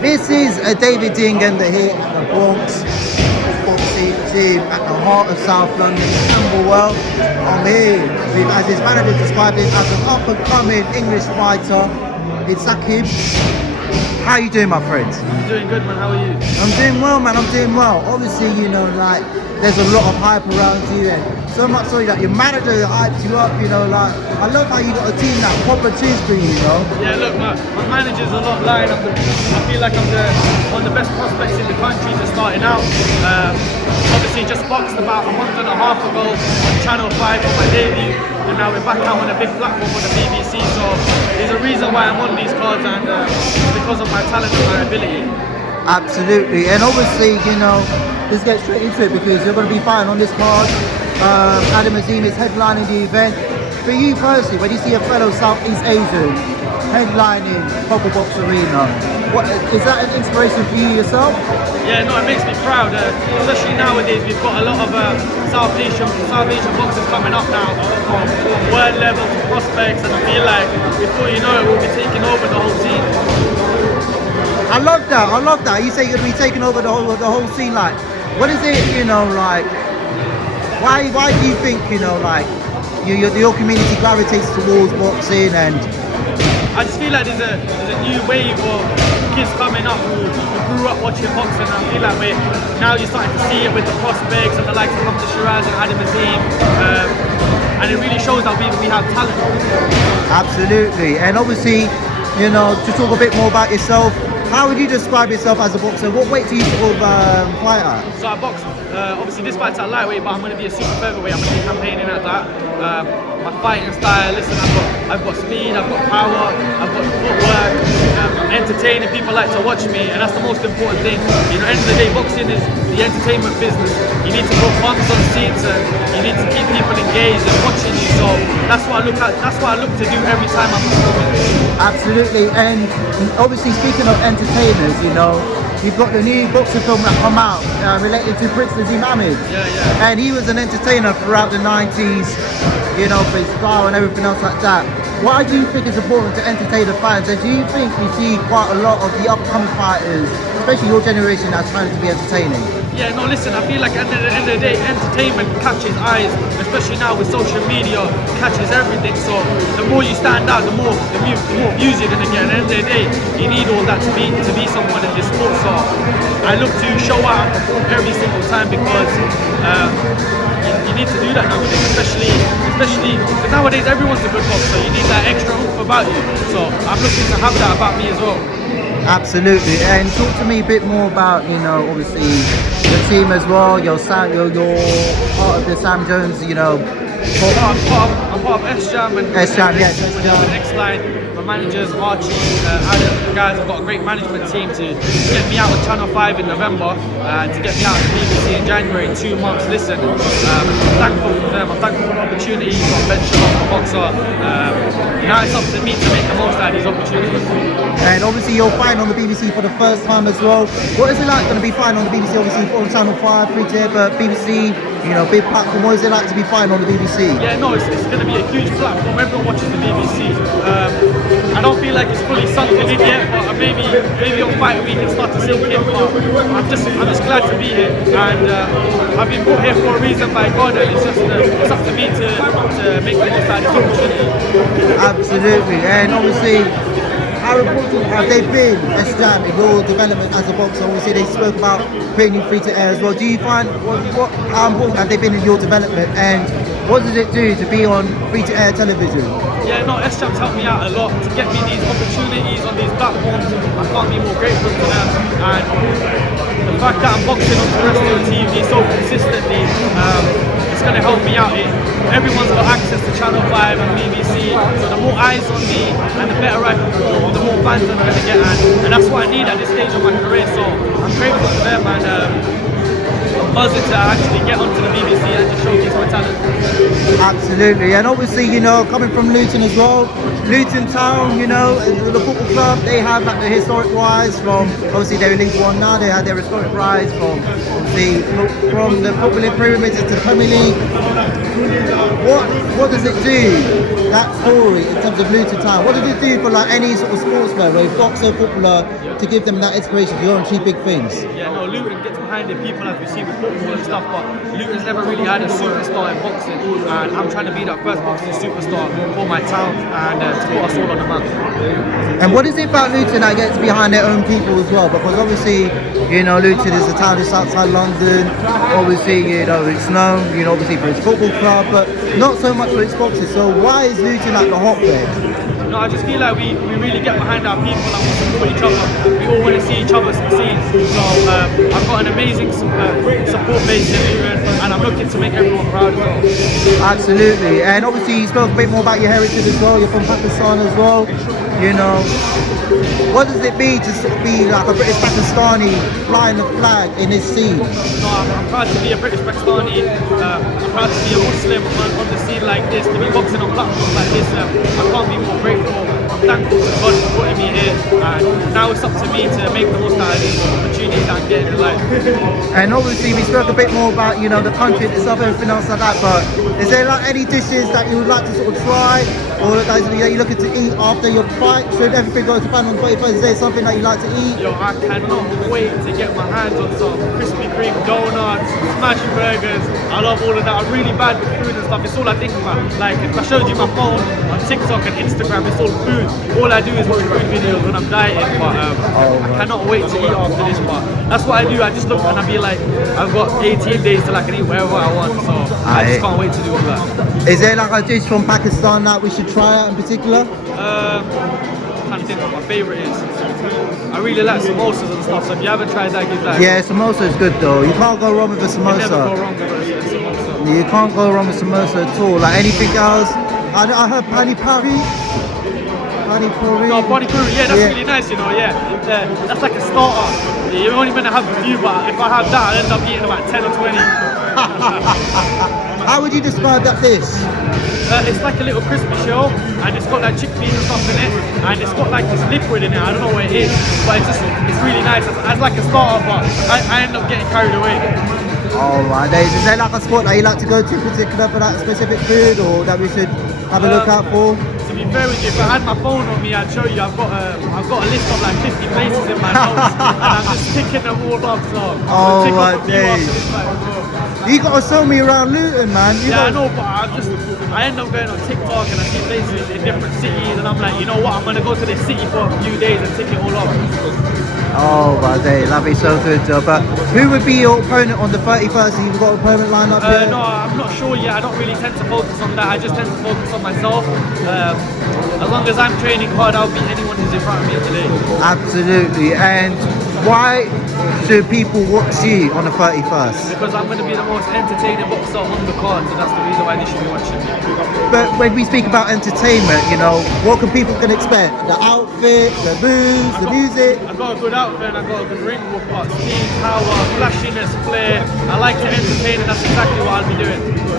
This is a David Dingan here at the Bronx Boxing Gym at the heart of South London, Camberwell. I'm here with, as his manager described it, as an up-and-coming English fighter. It's Saqib. How you doing, my friend? I'm doing good, man. How are you? I'm doing well, man. I'm doing well. Obviously, you know, like, there's a lot of hype around you, and so much so that your manager hypes you up, you know, like, I love how you got a team that proper cheers for you, you know? Yeah, look, my manager's a lot lying. I feel like I'm one of the best prospects in the country just starting out. Obviously, just boxed about a month and a half ago on Channel 5 for my debut, and now we're back out on a big platform on the BBC, so there's a reason why I'm on these cards, and it's because of my talent and my ability. Absolutely, and obviously, you know, let's get straight into it because you're going to be fighting on this card. Azim is headlining the event. For you personally, when you see a fellow Southeast Asian headlining proper box arena, is that an inspiration for you yourself? Yeah, no, it makes me proud. Especially nowadays, we've got a lot of South Asian boxers coming up now from world level prospects, and I feel like before you know it, we'll be taking over the whole scene. I love that. You say you're going to be taking over the whole scene. Like, what is it, you know, like, why do you think, you know, like, your community gravitates towards boxing? And I just feel like there's a new wave of kids coming up who grew up watching boxing, and I feel like now you're starting to see it with the prospects and the likes of Shiraz and Azim, and it really shows that we have talent. Absolutely, and obviously, you know, to talk a bit more about yourself, how would you describe yourself as a boxer? What weight do you sort of fight at? So I box, obviously this fight's at lightweight, but I'm going to be a super featherweight. I'm going to be campaigning at that. My fighting style, listen, I've got speed, I've got power, I've got footwork, entertaining, people like to watch me, and that's the most important thing. You know, at the end of the day, boxing is the entertainment business. You need to put bumps on seats, and you need to keep people engaged and watching you, so that's what I look to do every time I'm performing. Absolutely, and obviously speaking of entertainers, you know, you've got the new boxing film that come out related to Prince Azim. Yeah. And he was an entertainer throughout the 90s, you know, for his style and everything else like that. Why do you think it's important to entertain the fans? And do you think we see quite a lot of the upcoming fighters, especially your generation, that's trying to be entertaining? Yeah, no, listen, I feel like at the end of the day, entertainment catches eyes, especially now with social media, catches everything. So the more you stand out, the more views you're going to get. At the end of the day, you need all that to be someone in this sport. So I look to show out and perform every single time, because you need to do that nowadays, especially because nowadays everyone's a good boxer. You need that extra oomph about you. So I'm looking to have that about me as well. Absolutely, and talk to me a bit more about, you know, obviously your team as well. You're part of the Sam Jones, you know. I'm part of SJam and SJam, yes. X-Line. My managers, Archie, Adam, the guys have got a great management team to get me out on Channel 5 in November, and to get me out on the BBC in January in 2 months. Listen, I'm thankful for them. I'm thankful for the opportunity to venture off the boxer. Now it's up to me to make the most out of these opportunities. And obviously you're fighting on the BBC for the first time as well. What is it like going to be fighting on the BBC, obviously on Channel 5, free to air, but BBC, you know, big platform. What is it like to be fighting on the BBC? Yeah, no, it's going to be a huge platform. Everyone watches the BBC. I don't feel like it's fully sunk in yet, but maybe on fight week it start to sink in. But I'm just glad to be here, and I've been brought here for a reason by God, and it's up to me to make the most out of this opportunity. Absolutely, and obviously, how important have they been, SJam, in your development as a boxer? Obviously, they spoke about putting you free to air as well. Do you find how important have they been in your development, and what does it do to be on free to air television? Yeah, no, SJam's helped me out a lot to get me these opportunities on these platforms. I can't be more grateful to them, and the fact that I'm boxing on terrestrial TV so consistently, it's going to help me out. Everyone's got access to Channel 5 and BBC, so the more eyes on me and the better I perform, the more fans I'm going to get, and that's what I need at this stage of my career. So I'm grateful to them, and buzzer to actually get onto the BBC and just showcase my talent. Absolutely, and obviously, you know, coming from Luton as well, Luton Town, you know, the football club, they have like the historic rise from, obviously they're in League One now, they had their historic rise from the footballing pyramids into the Premier League. What does it do, that story, in terms of Luton Town? What does it do for like any sort of sportsman, a boxer, footballer, to give them that inspiration to go and achieve big things? Yeah, no, Luton gets behind the people as we see with football and stuff, but Luton's never really had a superstar in boxing, and I'm trying to be that first boxing superstar for my town and to put us all on the map. And what is it about Luton that gets behind their own people as well? Because obviously, you know, Luton is a town just outside London. Obviously, you know, it's known, you know, obviously for its football club, but not so much for its boxing. So why is Luton like the hotbed? No, I just feel like we really get behind our people and we support each other. We all want to see each other succeed. So I've got an amazing support base in Luton, and I'm looking to make everyone proud as well. Absolutely, and obviously you spoke a bit more about your heritage as well. You're from Pakistan as well. You know, what does it mean to sort of be like a British Pakistani flying the flag in this scene? No, I'm proud to be a British Pakistani. I'm proud to be a Muslim on the scene like this, to be boxing on platforms like this. I can't be more grateful. I'm thankful to God for putting me here, and now it's up to me to make the most out of these opportunities that I'm getting in life. And obviously we spoke a bit more about, you know, the country itself, everything else like that, but is there like any dishes that you would like to sort of try, or that you're looking to eat after your fight? Should everything go to plan on 21st? Is there something that you like to eat? Yo, I cannot wait to get my hands on some Krispy Kreme donuts, smash burgers. I love all of that. I'm really bad with food and stuff. It's all I think about. Like, if I showed you my phone on TikTok and Instagram, it's all food. All I do is watch food videos when I'm dieting, but I cannot wait to eat after this part. That's what I do. I just look and I be like, I've got 18 days till I can eat wherever I want, so I just can't wait to do all that. Is there like a dish from Pakistan that we should try out in particular? I'm trying to think what my favourite is. I really like samosas and stuff, so if you haven't tried that, give that. Yeah, samosa is good though. You can't go wrong with a samosa. You never go wrong with a samosa. You can't go wrong with samosa at all. Like anything else, I heard pani puri. Pani puri. No, pani puri, yeah, that's really nice, you know, yeah. That's like a starter. You're only meant to have a few, but if I have that, I'll end up eating about 10 or 20. How would you describe that dish? It's like a little crispy shell, and it's got like chickpeas and stuff in it, and it's got like this liquid in it. I don't know what it is, but it's really nice. It's like a starter, but I end up getting carried away. Oh my days, is there like a spot that you like to go to in particular for that specific food, or that we should have a look out for? To be fair with you, if I had my phone on me, I'd show you. I've got a list of like 50 places in my notes, and I'm just ticking them all off. So oh tick my off a few days. after this, like, You gotta show me around Luton, man. I know, but I end up going on TikTok and I see places in different cities, and I'm like, you know what, I'm gonna go to this city for a few days and tick it all off. Oh my day, that'd be so good. But who would be your opponent on the 31st? You've got an opponent lined up here? No, I'm not sure yet. I don't really tend to focus on that. I just tend to focus on myself. As long as I'm training hard, I'll beat anyone who's in front of me today. Absolutely. And why should people watch you on the 31st? Because I'm going to be the most entertaining boxer on the card, so that's the reason why they should be watching me. But when we speak about entertainment, you know, what can people can expect? The outfit, the moves, the music? I've got a good outfit and I've got a good ring walk, steam, power, flashiness, flair. I like to entertain, and that's exactly what I'll be doing.